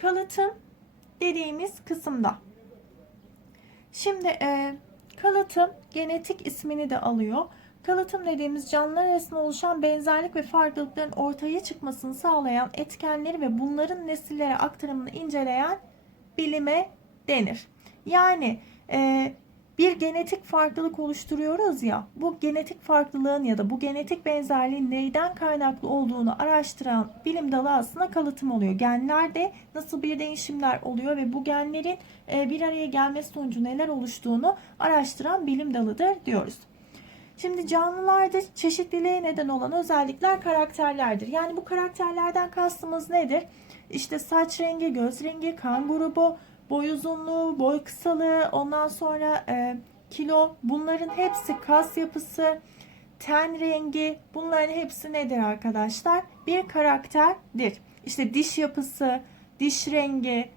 kalıtım dediğimiz kısımda. Şimdi e, kalıtım genetik ismini de alıyor. Kalıtım dediğimiz canlılar arasında oluşan benzerlik ve farklılıkların ortaya çıkmasını sağlayan etkenleri ve bunların nesillere aktarımını inceleyen bilime denir. Yani e, bir genetik farklılık oluşturuyoruz ya bu genetik farklılığın ya da bu genetik benzerliğin neyden kaynaklı olduğunu araştıran bilim dalı aslında kalıtım oluyor. Genlerde nasıl bir değişimler oluyor ve bu genlerin e, bir araya gelmesi sonucu neler oluştuğunu araştıran bilim dalıdır diyoruz. Şimdi canlılarda çeşitliliğe neden olan özellikler karakterlerdir. Yani bu karakterlerden kastımız nedir? İşte saç rengi, göz rengi, kan grubu, boy uzunluğu, boy kısalığı, ondan sonra e, kilo bunların hepsi kas yapısı, ten rengi bunların hepsi nedir arkadaşlar? Bir karakterdir. İşte diş yapısı, diş rengi,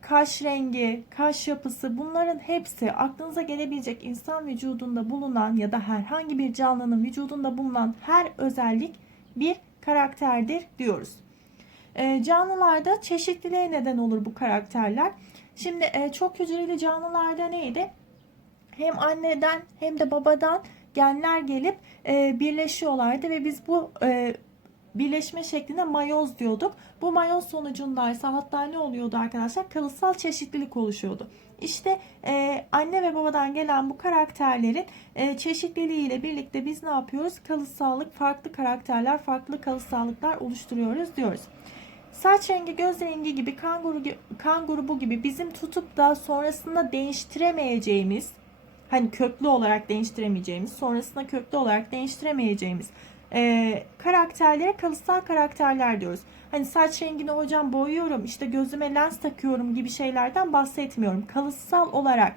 kaş rengi, kaş yapısı bunların hepsi aklınıza gelebilecek insan vücudunda bulunan ya da herhangi bir canlının vücudunda bulunan her özellik bir karakterdir diyoruz. E, canlılarda çeşitliliğe neden olur bu karakterler. Şimdi e, çok hücreli canlılarda neydi? Hem anneden hem de babadan genler gelip e, birleşiyorlardı ve biz bu e, birleşme şekline mayoz diyorduk. Bu mayoz sonucundaysa hatta ne oluyordu arkadaşlar? Kalıtsal çeşitlilik oluşuyordu. İşte e, anne ve babadan gelen bu karakterlerin e, çeşitliliğiyle birlikte biz ne yapıyoruz? Kalıtsallık, farklı karakterler, farklı kalıtsallıklar oluşturuyoruz diyoruz. Saç rengi, göz rengi gibi kan grubu, kan grubu gibi bizim tutup da sonrasında değiştiremeyeceğimiz, hani köklü olarak değiştiremeyeceğimiz, sonrasında köklü olarak değiştiremeyeceğimiz e, karakterlere kalıtsal karakterler diyoruz. Hani saç rengini hocam boyuyorum, işte gözüme lens takıyorum gibi şeylerden bahsetmiyorum. Kalıtsal olarak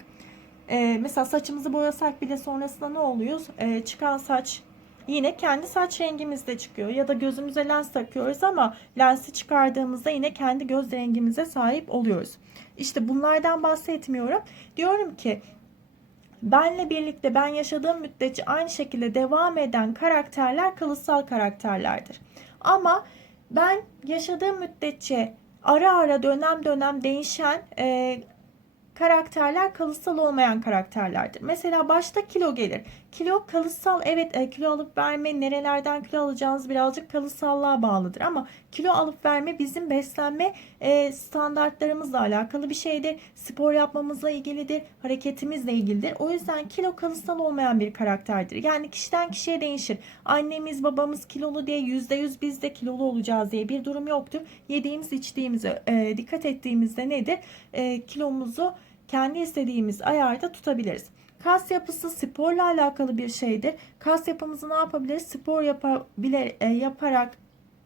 e, mesela saçımızı boyasak bile sonrasında ne oluyor? E, çıkan saç yine kendi saç rengimizde çıkıyor. Ya da gözümüze lens takıyoruz ama lensi çıkardığımızda yine kendi göz rengimize sahip oluyoruz. İşte bunlardan bahsetmiyorum. Diyorum ki benle birlikte ben yaşadığım müddetçe aynı şekilde devam eden karakterler kalıtsal karakterlerdir. Ama ben yaşadığım müddetçe ara ara dönem dönem değişen e, karakterler kalıtsal olmayan karakterlerdir. Mesela başta kilo gelir. Kilo kalıtsal evet e, kilo alıp verme nerelerden kilo alacağınız birazcık kalıtsallığa bağlıdır ama kilo alıp verme bizim beslenme e, standartlarımızla alakalı bir şeydir. Spor yapmamızla ilgilidir, hareketimizle ilgilidir. O yüzden kilo kalıtsal olmayan bir karakterdir. Yani kişiden kişiye değişir. Annemiz babamız kilolu diye %100 biz de kilolu olacağız diye bir durum yoktur. Yediğimiz içtiğimize e, dikkat ettiğimizde nedir? E, kilomuzu kendi istediğimiz ayarda tutabiliriz. Kas yapısı sporla alakalı bir şeydir. Kas yapımızı ne yapabiliriz? Spor yapabile, e, yaparak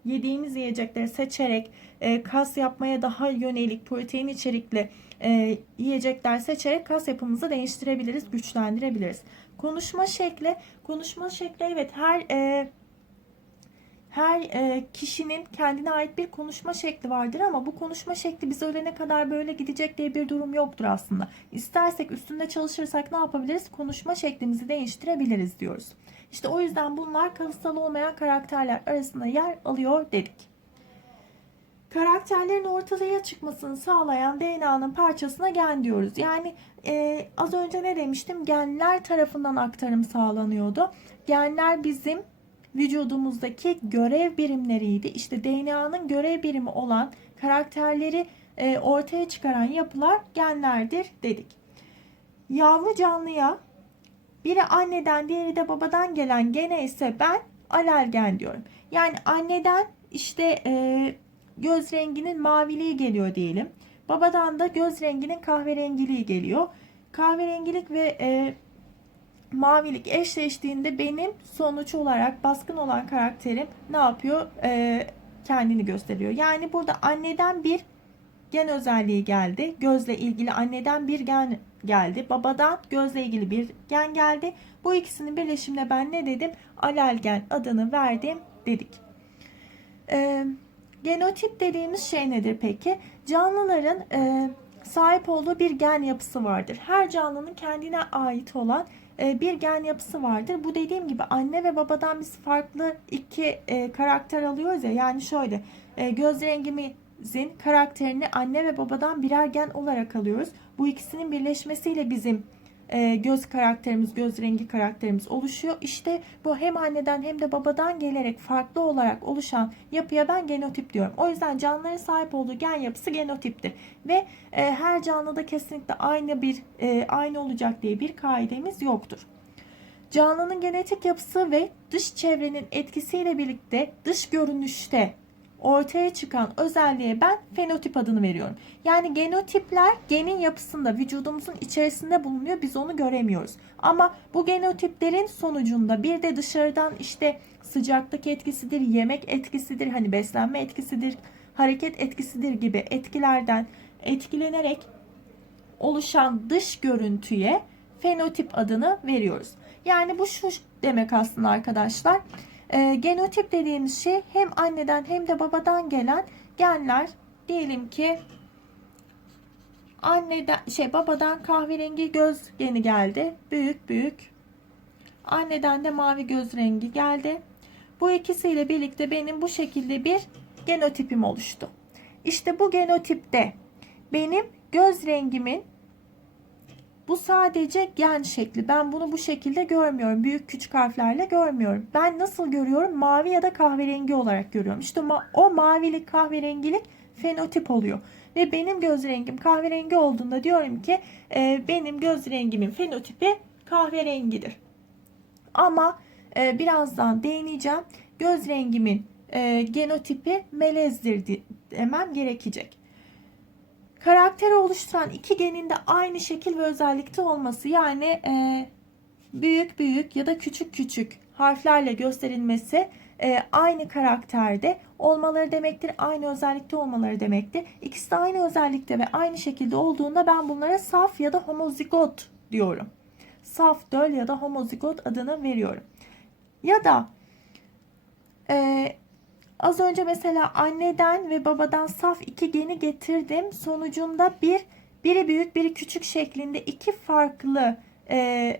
yediğimiz yiyecekleri seçerek e, kas yapmaya daha yönelik protein içerikli e, yiyecekler seçerek kas yapımızı değiştirebiliriz, güçlendirebiliriz. Konuşma şekli, konuşma şekli evet her e, her e, kişinin kendine ait bir konuşma şekli vardır ama bu konuşma şekli biz ölene kadar böyle gidecek diye bir durum yoktur aslında. İstersek üstünde çalışırsak ne yapabiliriz? Konuşma şeklimizi değiştirebiliriz diyoruz. İşte o yüzden bunlar kalıtsal olmayan karakterler arasında yer alıyor dedik. Karakterlerin ortaya çıkmasını sağlayan DNA'nın parçasına gen diyoruz. Yani e, az önce ne demiştim? Genler tarafından aktarım sağlanıyordu. Genler bizim vücudumuzdaki görev birimleriydi. İşte DNA'nın görev birimi olan karakterleri e, ortaya çıkaran yapılar genlerdir dedik. Yavru canlıya biri anneden diğeri de babadan gelen gene ise ben alelgen diyorum. Yani anneden işte e, göz renginin maviliği geliyor diyelim. Babadan da göz renginin kahverengiliği geliyor. Kahverengilik ve e, mavilik eşleştiğinde benim sonuç olarak baskın olan karakterim ne yapıyor? Ee, kendini gösteriyor. Yani burada anneden bir gen özelliği geldi. Gözle ilgili anneden bir gen geldi. Babadan gözle ilgili bir gen geldi. Bu ikisinin birleşimine ben ne dedim? Alelgen adını verdim dedik. Ee, genotip dediğimiz şey nedir peki? Canlıların e, sahip olduğu bir gen yapısı vardır. Her canlının kendine ait olan bir gen yapısı vardır. Bu dediğim gibi anne ve babadan biz farklı iki e, karakter alıyoruz ya. Yani şöyle e, göz rengimi bebeğimizin karakterini anne ve babadan birer gen olarak alıyoruz. Bu ikisinin birleşmesiyle bizim e, göz karakterimiz, göz rengi karakterimiz oluşuyor. İşte bu hem anneden hem de babadan gelerek farklı olarak oluşan yapıya ben genotip diyorum. O yüzden canlıların sahip olduğu gen yapısı genotiptir. Ve e, her canlıda kesinlikle aynı bir e, aynı olacak diye bir kaidemiz yoktur. Canlının genetik yapısı ve dış çevrenin etkisiyle birlikte dış görünüşte ortaya çıkan özelliğe ben fenotip adını veriyorum. Yani genotipler genin yapısında vücudumuzun içerisinde bulunuyor. Biz onu göremiyoruz. Ama bu genotiplerin sonucunda bir de dışarıdan işte sıcaklık etkisidir, yemek etkisidir, hani beslenme etkisidir, hareket etkisidir gibi etkilerden etkilenerek oluşan dış görüntüye fenotip adını veriyoruz. Yani bu şu demek aslında arkadaşlar. E, genotip dediğimiz şey hem anneden hem de babadan gelen genler diyelim ki anneden şey babadan kahverengi göz geni geldi. Büyük büyük. Anneden de mavi göz rengi geldi. Bu ikisiyle birlikte benim bu şekilde bir genotipim oluştu. İşte bu genotipte benim göz rengimin bu sadece gen şekli. Ben bunu bu şekilde görmüyorum. Büyük küçük harflerle görmüyorum. Ben nasıl görüyorum? Mavi ya da kahverengi olarak görüyorum. İşte o mavilik kahverengilik fenotip oluyor. Ve benim göz rengim kahverengi olduğunda diyorum ki e, benim göz rengimin fenotipi kahverengidir. Ama e, birazdan değineceğim. Göz rengimin e, genotipi melezdir demem gerekecek. Karakteri oluşturan iki genin de aynı şekil ve özellikte olması yani e, büyük büyük ya da küçük küçük harflerle gösterilmesi e, aynı karakterde olmaları demektir. Aynı özellikte olmaları demektir. İkisi de aynı özellikte ve aynı şekilde olduğunda ben bunlara saf ya da homozigot diyorum. Saf döl ya da homozigot adını veriyorum. Ya da e, Az önce mesela anneden ve babadan saf iki geni getirdim. Sonucunda bir biri büyük biri küçük şeklinde iki farklı e,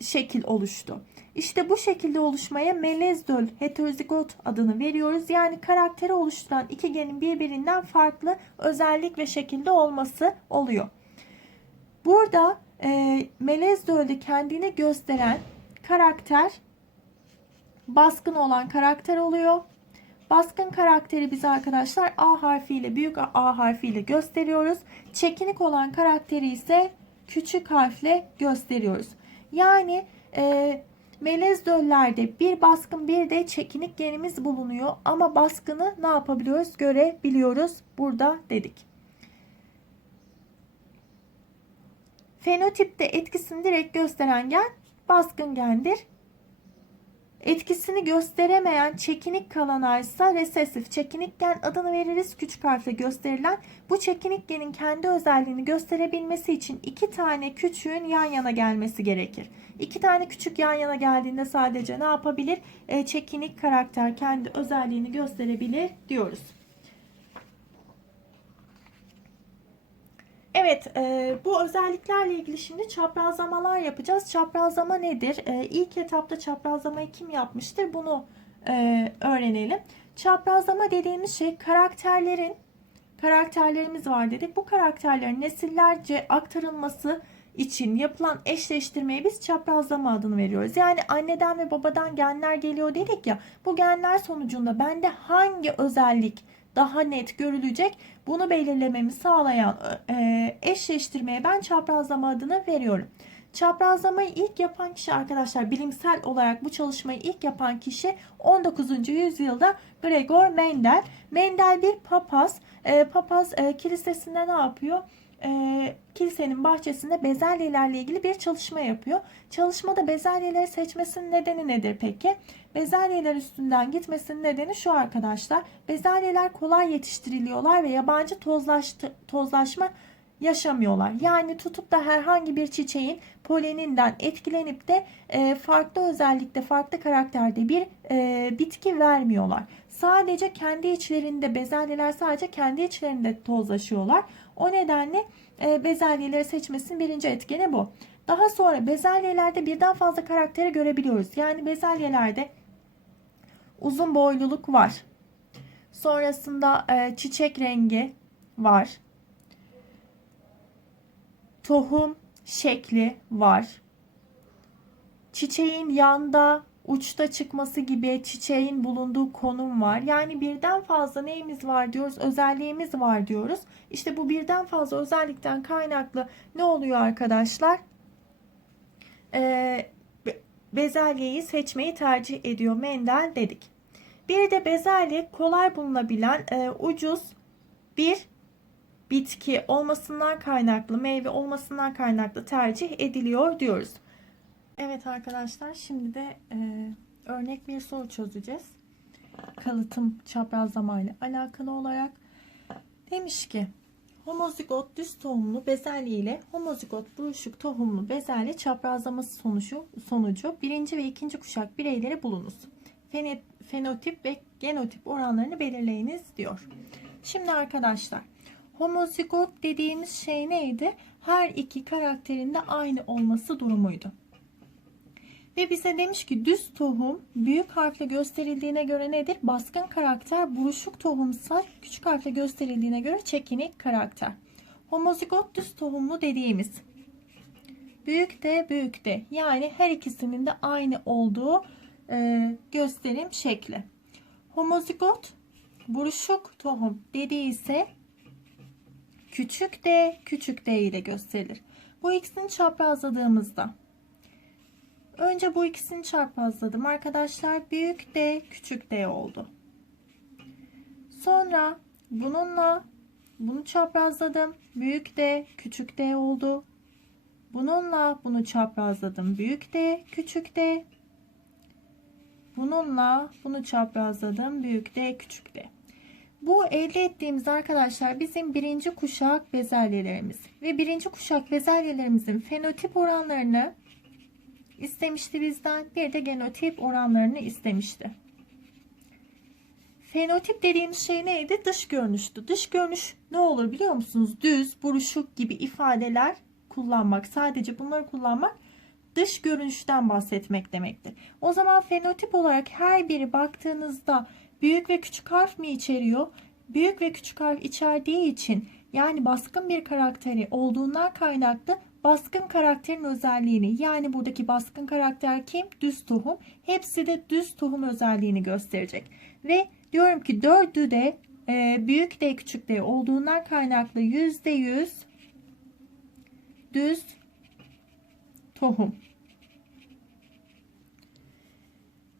şekil oluştu. İşte bu şekilde oluşmaya melezdöl heterozigot adını veriyoruz. Yani karakteri oluşturan iki genin birbirinden farklı özellik ve şekilde olması oluyor. Burada e, melezdölde kendini gösteren karakter baskın olan karakter oluyor. Baskın karakteri biz arkadaşlar A harfiyle büyük A harfiyle gösteriyoruz. Çekinik olan karakteri ise küçük harfle gösteriyoruz. Yani e, melez döllerde bir baskın bir de çekinik genimiz bulunuyor. Ama baskını ne yapabiliyoruz? Görebiliyoruz. Burada dedik. Fenotipte etkisini direkt gösteren gen baskın gendir etkisini gösteremeyen çekinik kalana ise resesif çekinik gen adını veririz küçük harfle gösterilen. Bu çekinik genin kendi özelliğini gösterebilmesi için iki tane küçüğün yan yana gelmesi gerekir. İki tane küçük yan yana geldiğinde sadece ne yapabilir? E, çekinik karakter kendi özelliğini gösterebilir diyoruz. Evet, e, bu özelliklerle ilgili şimdi çaprazlamalar yapacağız. Çaprazlama nedir? E, ilk etapta çaprazlamayı kim yapmıştır? Bunu e, öğrenelim. Çaprazlama dediğimiz şey karakterlerin, karakterlerimiz var dedik. Bu karakterlerin nesillerce aktarılması için yapılan eşleştirmeye biz çaprazlama adını veriyoruz. Yani anneden ve babadan genler geliyor dedik ya. Bu genler sonucunda bende hangi özellik daha net görülecek. Bunu belirlememi sağlayan e, eşleştirmeye ben çaprazlama adını veriyorum. Çaprazlamayı ilk yapan kişi arkadaşlar bilimsel olarak bu çalışmayı ilk yapan kişi 19. yüzyılda Gregor Mendel. Mendel bir papaz. E, papaz e, kilisesinde ne yapıyor? e, kilisenin bahçesinde bezelyelerle ilgili bir çalışma yapıyor. Çalışmada bezelyeleri seçmesinin nedeni nedir peki? Bezelyeler üstünden gitmesinin nedeni şu arkadaşlar. Bezelyeler kolay yetiştiriliyorlar ve yabancı tozlaştı, tozlaşma yaşamıyorlar. Yani tutup da herhangi bir çiçeğin poleninden etkilenip de e, farklı özellikte, farklı karakterde bir e, bitki vermiyorlar. Sadece kendi içlerinde bezelyeler sadece kendi içlerinde tozlaşıyorlar. O nedenle e, bezelyeleri seçmesinin birinci etkeni bu. Daha sonra bezelyelerde birden fazla karakteri görebiliyoruz. Yani bezelyelerde uzun boyluluk var. Sonrasında e, çiçek rengi var. Tohum şekli var. Çiçeğin yanda uçta çıkması gibi çiçeğin bulunduğu konum var. Yani birden fazla neyimiz var diyoruz? Özelliğimiz var diyoruz. İşte bu birden fazla özellikten kaynaklı ne oluyor arkadaşlar? Ee, bezelyeyi seçmeyi tercih ediyor Mendel dedik. Bir de bezelye kolay bulunabilen e, ucuz bir bitki olmasından kaynaklı, meyve olmasından kaynaklı tercih ediliyor diyoruz. Evet arkadaşlar şimdi de e, örnek bir soru çözeceğiz. Kalıtım çaprazlamayla alakalı olarak demiş ki homozigot düz tohumlu bezelye ile homozigot buruşuk tohumlu bezelye çaprazlaması sonucu, sonucu birinci ve ikinci kuşak bireyleri bulunuz. Fenotip ve genotip oranlarını belirleyiniz diyor. Şimdi arkadaşlar homozigot dediğimiz şey neydi? Her iki karakterinde aynı olması durumuydu. Ve bize demiş ki düz tohum büyük harfle gösterildiğine göre nedir? Baskın karakter. Buruşuk tohumsa küçük harfle gösterildiğine göre çekinik karakter. Homozigot düz tohumlu dediğimiz büyük de büyük de yani her ikisinin de aynı olduğu e, gösterim şekli. Homozigot buruşuk tohum dediği ise küçük de küçük de ile gösterilir. Bu ikisini çaprazladığımızda Önce bu ikisini çarpazladım arkadaşlar. Büyük D küçük D oldu. Sonra bununla bunu çaprazladım. Büyük D küçük D oldu. Bununla bunu çaprazladım. Büyük D küçük D. Bununla bunu çaprazladım. Büyük D küçük D. Bu elde ettiğimiz arkadaşlar bizim birinci kuşak bezelyelerimiz. Ve birinci kuşak bezelyelerimizin fenotip oranlarını istemişti bizden. Bir de genotip oranlarını istemişti. Fenotip dediğimiz şey neydi? Dış görünüştü. Dış görünüş ne olur biliyor musunuz? Düz, buruşuk gibi ifadeler kullanmak, sadece bunları kullanmak dış görünüşten bahsetmek demektir. O zaman fenotip olarak her biri baktığınızda büyük ve küçük harf mi içeriyor? Büyük ve küçük harf içerdiği için yani baskın bir karakteri olduğundan kaynaklı baskın karakterin özelliğini yani buradaki baskın karakter kim? Düz tohum. Hepsi de düz tohum özelliğini gösterecek. Ve diyorum ki dördü de e, büyük D küçük D olduğundan kaynaklı yüzde yüz düz tohum.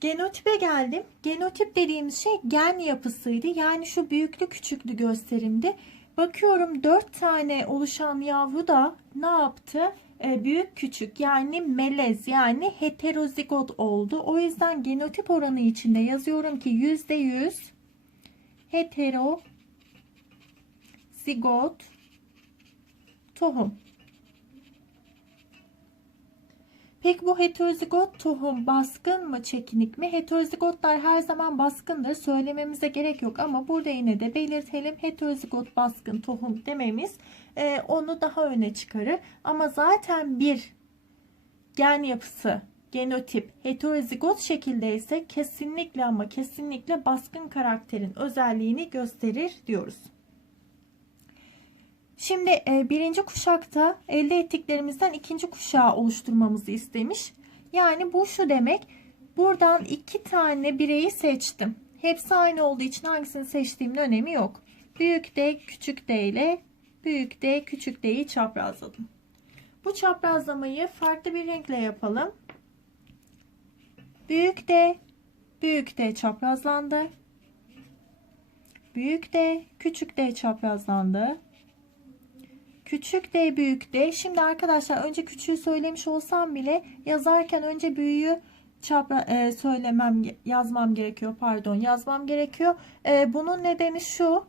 Genotipe geldim. Genotip dediğimiz şey gen yapısıydı. Yani şu büyüklü küçüklü gösterimdi. Bakıyorum 4 tane oluşan yavru da ne yaptı? Ee, büyük küçük yani melez yani heterozigot oldu. O yüzden genotip oranı içinde yazıyorum ki %100 heterozigot tohum. Peki bu heterozigot tohum baskın mı çekinik mi? Heterozigotlar her zaman baskındır. Söylememize gerek yok ama burada yine de belirtelim. Heterozigot baskın tohum dememiz e, onu daha öne çıkarır. Ama zaten bir gen yapısı genotip heterozigot şekilde ise kesinlikle ama kesinlikle baskın karakterin özelliğini gösterir diyoruz. Şimdi e, birinci kuşakta elde ettiklerimizden ikinci kuşağı oluşturmamızı istemiş. Yani bu şu demek. Buradan iki tane bireyi seçtim. Hepsi aynı olduğu için hangisini seçtiğimin önemi yok. Büyük D, küçük D ile büyük D, küçük D'yi çaprazladım. Bu çaprazlamayı farklı bir renkle yapalım. Büyük D, büyük D çaprazlandı. Büyük D, küçük D çaprazlandı. Küçük D büyük D. Şimdi arkadaşlar önce küçüğü söylemiş olsam bile yazarken önce büyüğü çapra e, söylemem yazmam gerekiyor pardon yazmam gerekiyor. E, bunun nedeni şu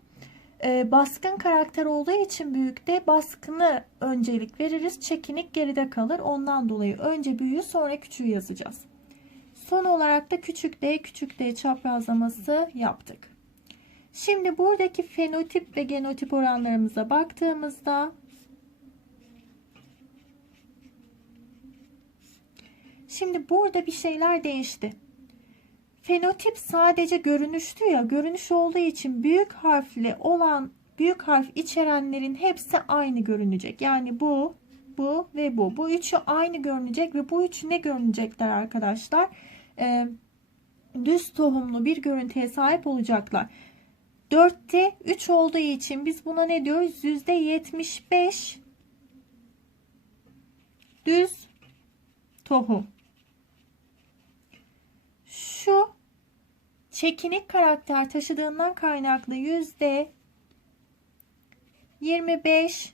e, baskın karakter olduğu için büyükte baskını öncelik veririz. Çekinik geride kalır. Ondan dolayı önce büyüğü sonra küçüğü yazacağız. Son olarak da küçük d küçük d çaprazlaması yaptık. Şimdi buradaki fenotip ve genotip oranlarımıza baktığımızda Şimdi burada bir şeyler değişti. Fenotip sadece görünüştü ya. Görünüş olduğu için büyük harfli olan büyük harf içerenlerin hepsi aynı görünecek. Yani bu, bu ve bu. Bu üçü aynı görünecek ve bu üçü ne görünecekler arkadaşlar? Ee, düz tohumlu bir görüntüye sahip olacaklar. 4'te 3 olduğu için biz buna ne diyoruz? %75 düz tohum. Şu çekinik karakter taşıdığından kaynaklı yüzde 25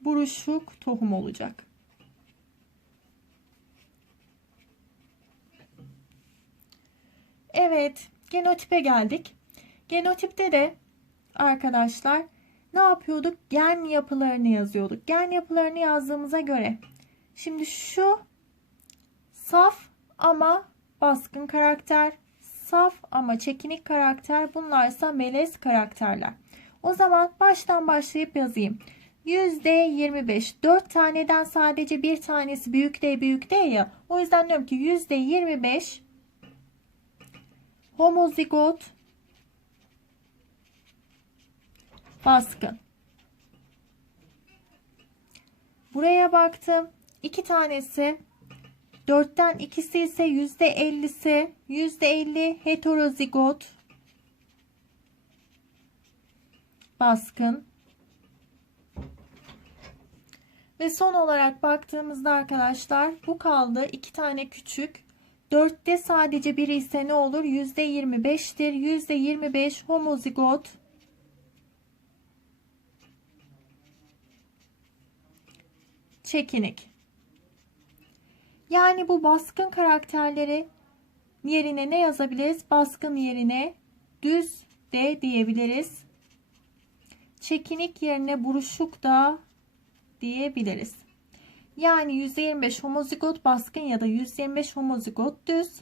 buruşuk tohum olacak. Evet, genotipe geldik. Genotipte de arkadaşlar ne yapıyorduk? Gen yapılarını yazıyorduk. Gen yapılarını yazdığımıza göre şimdi şu saf ama baskın karakter, saf ama çekinik karakter bunlarsa melez karakterler. O zaman baştan başlayıp yazayım. %25 4 taneden sadece bir tanesi büyük D büyük D ya. O yüzden diyorum ki %25 homozigot baskın. Buraya baktım. İki tanesi dörtten ikisi ise yüzde ellisi yüzde elli heterozigot baskın. Ve son olarak baktığımızda arkadaşlar bu kaldı. iki tane küçük. Dörtte sadece biri ise ne olur? Yüzde yirmi beştir. Yüzde yirmi beş homozigot çekinik. Yani bu baskın karakterleri yerine ne yazabiliriz? Baskın yerine düz de diyebiliriz. Çekinik yerine buruşuk da diyebiliriz. Yani %25 homozigot baskın ya da %25 homozigot düz.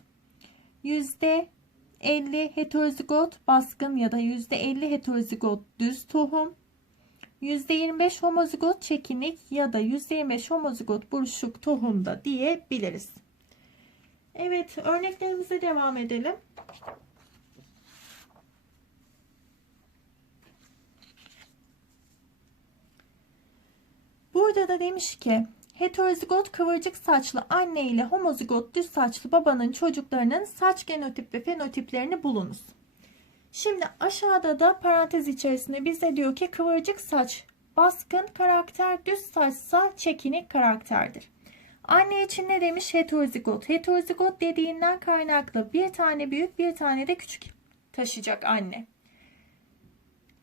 %50 heterozigot baskın ya da %50 heterozigot düz tohum. %25 homozigot çekinik ya da %25 homozigot buruşuk tohumda diyebiliriz. Evet örneklerimize devam edelim. Burada da demiş ki heterozigot kıvırcık saçlı anne ile homozigot düz saçlı babanın çocuklarının saç genotip ve fenotiplerini bulunuz. Şimdi aşağıda da parantez içerisinde bize diyor ki kıvırcık saç baskın karakter, düz saçsa çekinik karakterdir. Anne için ne demiş? Heterozigot. Heterozigot dediğinden kaynaklı bir tane büyük bir tane de küçük taşıyacak anne.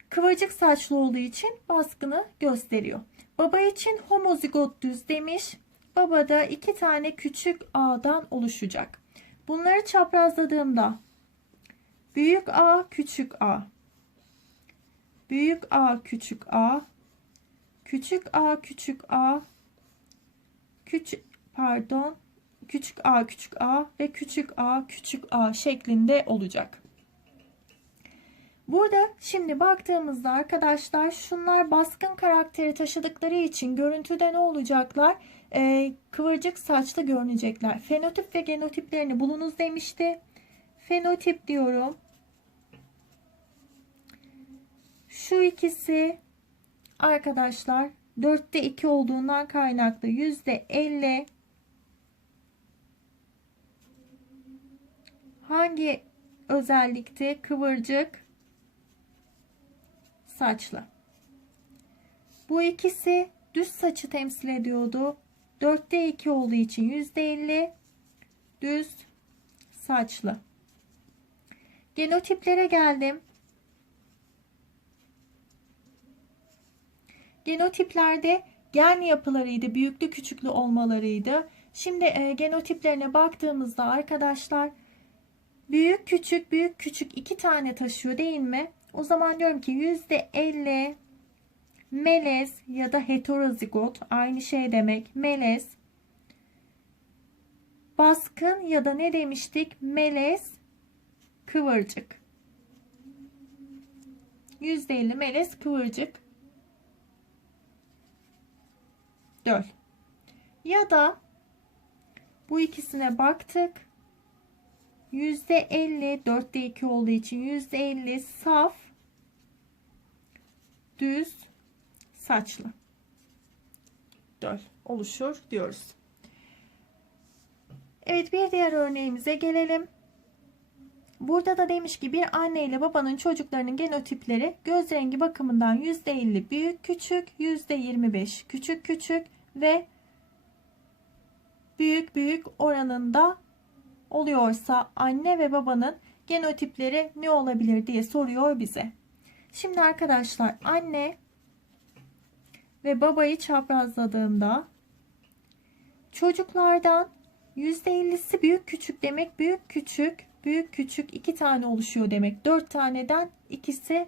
Kıvırcık saçlı olduğu için baskını gösteriyor. Baba için homozigot düz demiş. Baba da iki tane küçük A'dan oluşacak. Bunları çaprazladığımda Büyük A, küçük A. Büyük A, küçük A. Küçük A, küçük A. Küçük pardon. Küçük A, küçük A ve küçük A, küçük A şeklinde olacak. Burada şimdi baktığımızda arkadaşlar şunlar baskın karakteri taşıdıkları için görüntüde ne olacaklar? Ee, kıvırcık saçlı görünecekler. Fenotip ve genotiplerini bulunuz demişti. Fenotip diyorum. Şu ikisi arkadaşlar 4'te 2 olduğundan kaynaklı %50 hangi özellikte kıvırcık saçlı. Bu ikisi düz saçı temsil ediyordu. 4'te 2 olduğu için %50 düz saçlı. Genotiplere geldim. Genotiplerde gen yapılarıydı, büyüklü küçüklü olmalarıydı. Şimdi e, genotiplerine baktığımızda arkadaşlar büyük küçük büyük küçük iki tane taşıyor değil mi? O zaman diyorum ki %50 melez ya da heterozigot aynı şey demek. Melez baskın ya da ne demiştik? Melez kıvırcık. %50 melez kıvırcık. Döl. Ya da bu ikisine baktık. %50 4'te 2 olduğu için %50 saf düz saçlı döl oluşur diyoruz. Evet bir diğer örneğimize gelelim. Burada da demiş ki bir anne ile babanın çocuklarının genotipleri göz rengi bakımından %50 büyük küçük, %25 küçük küçük ve büyük büyük oranında oluyorsa anne ve babanın genotipleri ne olabilir diye soruyor bize. Şimdi arkadaşlar anne ve babayı çaprazladığımda çocuklardan %50'si büyük küçük demek büyük küçük büyük küçük iki tane oluşuyor demek. Dört taneden ikisi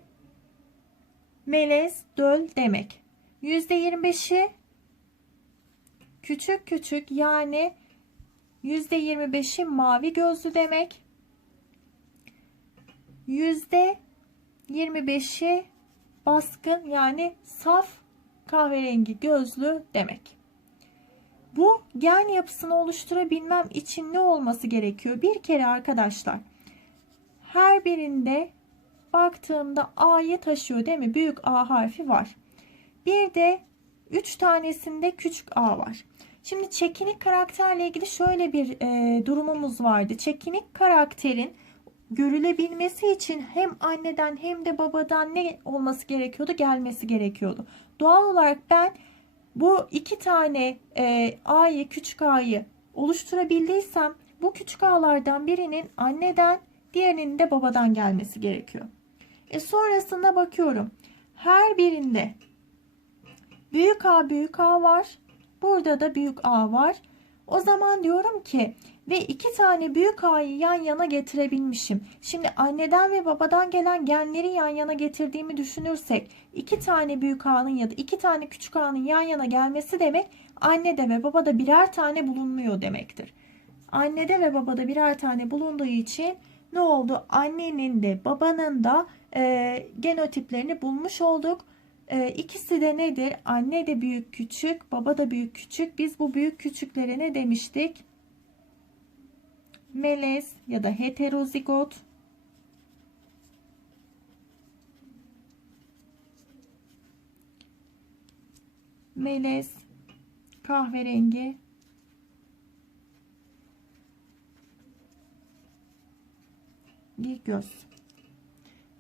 melez döl demek. %25'i küçük küçük yani %25'i mavi gözlü demek. %25'i baskın yani saf kahverengi gözlü demek. Bu gen yapısını oluşturabilmem için ne olması gerekiyor? Bir kere arkadaşlar her birinde baktığımda A'yı taşıyor değil mi? Büyük A harfi var. Bir de 3 tanesinde küçük A var. Şimdi çekinik karakterle ilgili şöyle bir e, durumumuz vardı. Çekinik karakterin görülebilmesi için hem anneden hem de babadan ne olması gerekiyordu? Gelmesi gerekiyordu. Doğal olarak ben bu iki tane e, A'yı küçük A'yı oluşturabildiysem bu küçük A'lardan birinin anneden diğerinin de babadan gelmesi gerekiyor. E sonrasında bakıyorum. Her birinde büyük A büyük A var. Burada da büyük A var. O zaman diyorum ki ve iki tane büyük A'yı yan yana getirebilmişim. Şimdi anneden ve babadan gelen genleri yan yana getirdiğimi düşünürsek iki tane büyük A'nın ya da iki tane küçük A'nın yan yana gelmesi demek annede ve babada birer tane bulunmuyor demektir. Annede ve babada birer tane bulunduğu için ne oldu? Annenin de babanın da e, genotiplerini bulmuş olduk. E, ikisi de nedir? Anne de büyük küçük, baba da büyük küçük. Biz bu büyük küçüklere ne demiştik? Melez ya da heterozigot. Melez, kahverengi, göz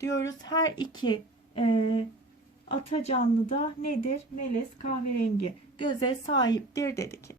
diyoruz. Her iki e, ata canlı da nedir? Melez kahverengi göze sahiptir dedik.